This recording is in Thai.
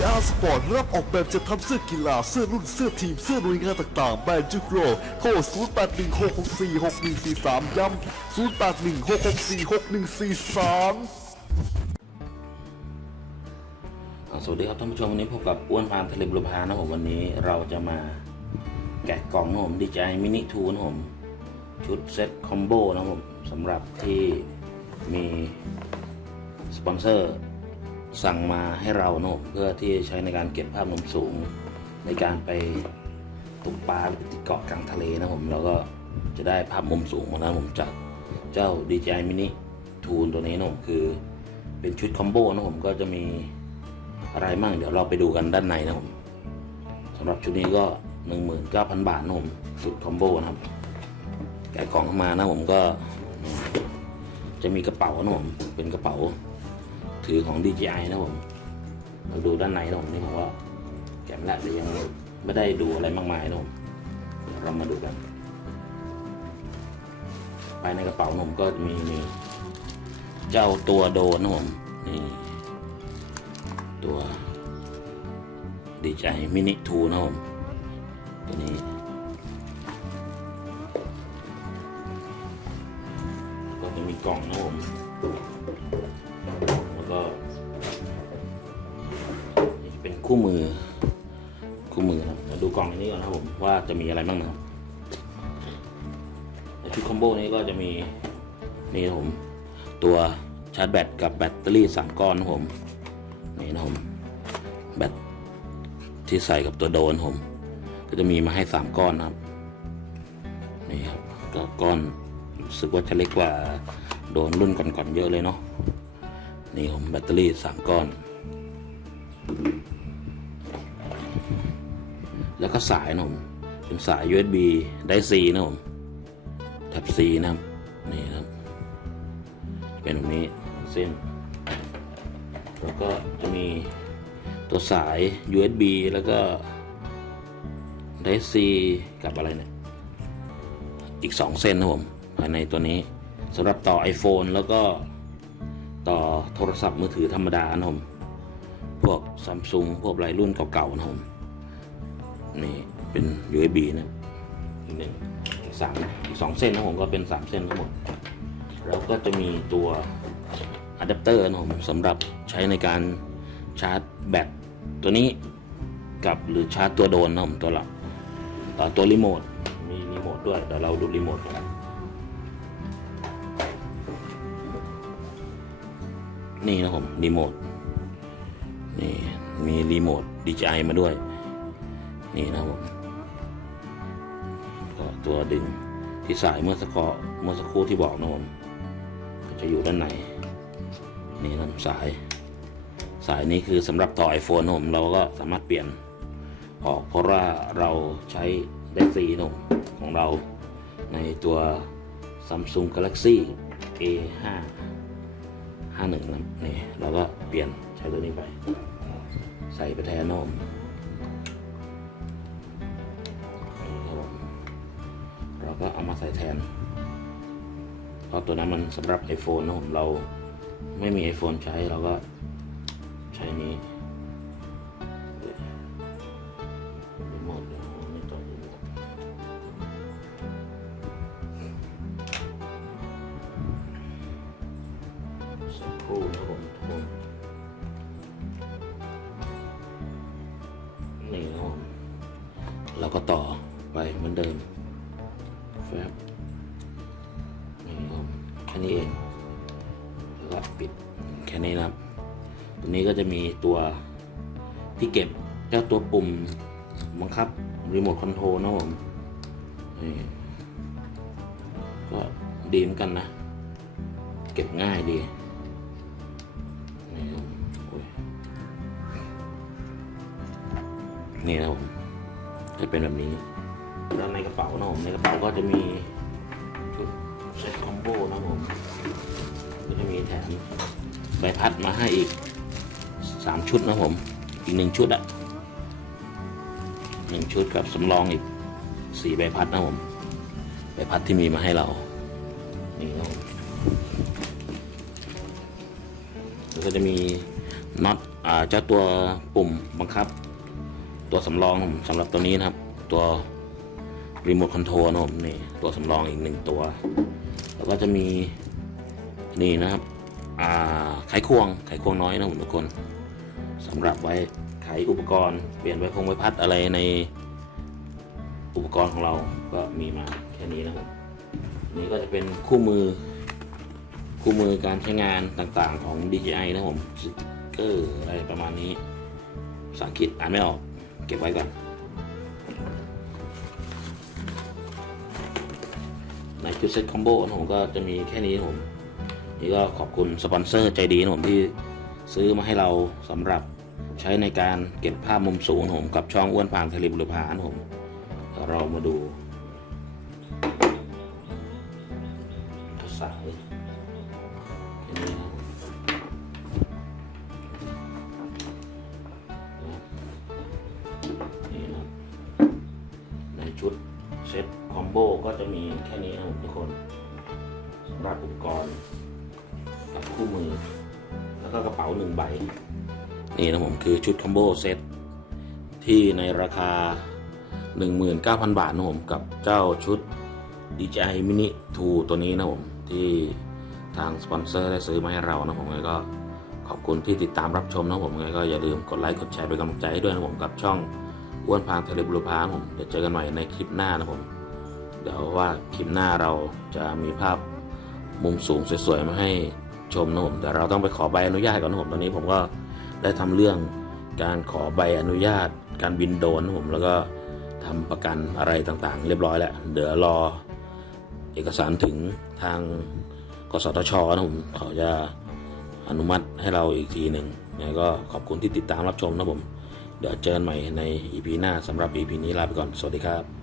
VR Sport รับออกแบบจะทำเสื้อกีฬา เสื้อรุ่น เสื้อทีม เสื้อหน่วยงานต่างๆ แบรนด์จุกโรโทร0816646143 ย้ำ0816646143อ่าสวัสดีครับท่านผู้ชมวันนี้พบกับอ้วนพานทะเลบุรพานะผมวันนี้เราจะมาแกะกล่องนะผมดีใจมินิทูนะผมชุดเซ็ตคอมโบนะผมสำหรับที่มีสปอนเซอร์ สั่งมาให้เรานะผมเพื่อที่ใช้ในการเก็บภาพมุมสูง ในการไปตกปลาหรือติดเกาะกลางทะเลนะผมแล้วก็จะได้ภาพมุมสูงมานะผมจากเจ้า DJI Mini ทูนตัวนี้นะผมคือเป็นชุดคอมโบนะผมก็จะมีอะไรมั่งเดี๋ยวเราไปดูกันด้านในนะผมสำหรับชุดนี้ก็ 19,000 บาทนะผมสุดคอมโบนะครับแกะกล่องออกมานะผมก็จะมีกระเป๋านะผมเป็นกระเป๋า ถือของ DJI นะผมเราดูด้านในนะผมนี่ผมว่าแกม่ได้แต่ยังไม่ได้ดูอะไรมากมายนะผมเดี๋ยวเรามาดูกันภายในกระเป๋านะผมก็มีมีเจ้าตัวโดนนะผมนี่ตัวดีใจมินิทูนะผมตัวนี้ก็จะมีกล่องนะผม คู่มือ คู่มือนะมาดูกล่องอันนี้ก่อนนะครับผมว่าจะมีอะไรบ้างนะครับในชุดคอมโบนี้ก็จะมีนี่นะผมตัวชาร์จแบตกับแบตเตอรี่สามก้อนนะผมนี่นะผมแบตที่ใส่กับตัวโดนผม ก็จะมีมาให้สามก้อนนะครับนี่ครับก็ก้อนรู้สึกว่าจะเล็กกว่าโดนรุ่นก่อนๆเยอะเลยเนาะนี่ผมแบตเตอรี่สามก้อน แล้วก็สายนะผมเป็นสาย USB ได้ C นะผมแท็บ C นะครับนี่นะครับเป็นแบบนี้เส้น แล้วก็จะมีตัวสาย USB แล้วก็ Type C กับอะไรเนี่ยอีก 2 เส้นนะผมภายในตัวนี้สำหรับต่อ iPhone แล้วก็ต่อโทรศัพท์มือถือธรรมดานะผมพวกซัมซุงพวกอะไรรุ่นเก่าๆนะผม นี่เป็น USB นะอีกหนึ่งอีกสามอีกสองเส้นนะผมก็เป็น3เส้นทั้งหมด แล้วก็จะมีตัวอะแดปเตอร์นะผมสำหรับใช้ในการชาร์จแบตตัวนี้กับหรือชาร์จตัวโดนนะผมตัวหลักต่อตัวรีโมทมีรีโมทด้วยเดี๋ยวเราดูรีโมทกันนี่นะผมรีโมทนี่มีรีโมท DJI มาด้วย นี่นะผมก็ตัวดึงที่สายเมื่อสักครู่เมื่อสักครู่ที่บอกนะผมก็จะอยู่ด้านในนี่นะสาย สายนี้คือสำหรับต่อ iPhone นผมเราก็สามารถเปลี่ยนออกเพราะว่าเราใช้ได้สีนะผมของเราในตัว Samsung Galaxy A5 51นะนี่เราก็เปลี่ยนใช้ตัวนี้ไป ใส่ไปแทนนะผม ก็เอามาใส่แทน เพราะตัวนั้นมันสำหรับ iPhone นะผมเราไม่มี iPhone ใช้เราก็ใช้นี้รีโมทเดี๋ยนี่ต่อรีโมทสักครู่นะผมทุกคนนี่นะผมเราก็ต่อไปเหมือนเดิม แฟบนี่ครับแค่นี้เองแล้วก็ปิดแค่นี้นะครับตัวนี้ก็จะมีตัวที่เก็บเจ้าตัวปุ่มบังคับรีโมทคอนโทรลนะผมนี่ก็ดีเหมือนกันนะ เก็บง่ายดีนี่ครับโอ้ยนี่นะผมจะเป็นแบบนี้ แล้วในกระเป๋านะผมในกระเป๋าก็จะมีชุดเซ็ตคอมโบนะผมก็จะมีแถมใบพัดมาให้อีกสามชุดนะผมอีกหนึ่งชุดอะหนึ่งชุดกับสำรองอีกสี่ใบพัดนะผมใบพัดที่มีมาให้เรานี่นะผมแล้วก็จะมีน็อตเจ้าตัวปุ่มบังคับ ตัวสำรองสำหรับตัวนี้นะครับ ตัว รีโมทคอนโทรลนะครับนี่ตัวสำรองอีกหนึ่งตัว แล้วก็จะมีนี่นะครับไขควงไขควงน้อยนะผมทุกคนสำหรับไว้ไขอุปกรณ์เปลี่ยนไว้พงไว้พัดอะไรในอุปกรณ์ของเราก็มีมาแค่นี้นะครับนี่ก็จะเป็นคู่มือ คู่มือการใช้งานต่างๆของ DJI นะผมสติ๊กเกอร์อะไรประมาณนี้ภาษาอังกฤษอ่านไม่ออก เก็บไว้ก่อน จุดเซตคอมโบนะผมก็จะมีแค่นี้นะผมนี่ก็ขอบคุณสปอนเซอร์ใจดีนะผมที่ซื้อมาให้เราสำหรับใช้ในการเก็บภาพมุมสูงผมกับช่องอ้วนพางทะเลบุรพานะผมเดี๋ยวเรามาดูภาษาเลยนี่นะในชุด เซ็ตคอมโบก็จะมีแค่นี้นะครับทุกคนสำหรับอุปกรณ์กับคู่มือ แล้วก็กระเป๋าหนึ่งใบ นี่นะผมคือชุดคอมโบเซ็ตที่ในราคา 19,000 บาทนะผมกับเจ้าชุด DJI Mini 2 ตัวนี้นะผมที่ทางสปอนเซอร์ได้ซื้อมาให้เรานะผมก็ขอบคุณที่ติดตามรับชมนะผมก็อย่าลืมกดไลค์กดแชร์เป็นกำลังใจให้ด้วยนะผมกับช่อง อ้วนพางทะเลบุรพาผมเดี๋ยวเจอกันใหม่ในคลิปหน้านะผมเดี๋ยวว่าคลิปหน้าเราจะมีภาพมุมสูงสวยๆมาให้ชมนะผมแต่เราต้องไปขอใบอนุญาตก่อนนะผมตอนนี้ผมก็ได้ทำเรื่องการขอใบอนุญาต การบินโดนนะผมแล้วก็ทำประกันอะไรต่างๆ เรียบร้อยแล้วเดี๋ยวรอเอกสารถึงทางกสทชนะผมเขาจะอนุมัติให้เราอีกทีหนึ่งยังไงก็ขอบคุณที่ติดตามรับชมนะผม เดี๋ยวเจอกันใหม่ใน EP หน้าสำหรับ EP นี้ลาไปก่อน สวัสดีครับ